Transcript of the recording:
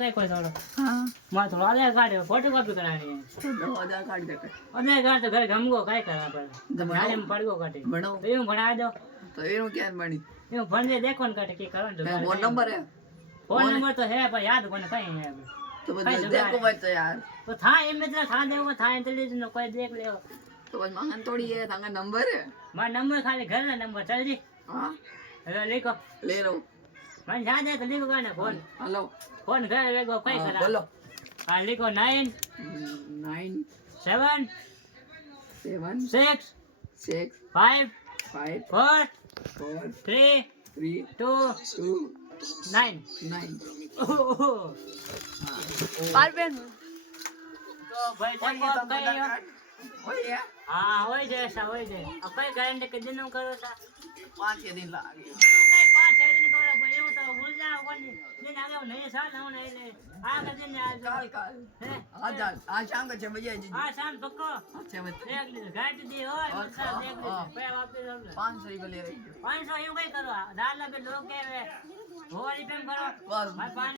कोई थोड़ा हाँ मैं थोड़ा आधार कार्ड फोटो कॉपी करानी है तो आधार कार्ड देकर आधार कार्ड तो घर हमको काय करना पड़े तो बनाओ। नाले में पड़गो काटे बनाओ। तो यूं बना दो तो ये क्या बनी यूं बन दे देखो न काटे की करो तो फोन नंबर है फोन नंबर तो है पर याद कोने कहीं है अभी तो बस कहीं जुगाड़ देखो है। भाई तो यार तो था इनमें तो था देखो था इंटेलिजेंस नो कोई देख ले तो बस मांगन थोड़ी है थांगा नंबर है मैं नंबर खाली घर ना नंबर चल जी हाँ हेलो लिखो ले लो मैं याद है तो लिखो ना फोन हेलो फोन घर लेगो कई हाँ, करा बोलो हां लिखो 9 9 7 7 6 6 5 5 4 4 3 3 2 2 9 9 पारबेन तो भाई देखो कई वही है हाँ वही जैसा वही जै अब कई गारंटी के दिन करो सा 5-6 दिन लगे कई 5-6 दिन करो भाई वो तो भूल जाओ कोनी दिन आगे नहीं साल ना नहीं ले आगे दिन आज काल हैं आज शाम को 6 बजे जी हां शाम पक्को 6 बजे देख लीजिए गाड़ी दी हो मतलब देख लीजिए पे वापस हो 500 रुपये ले रही 500 यूं कई करो दाल पे लोग के वो वाली पे करो बस भाई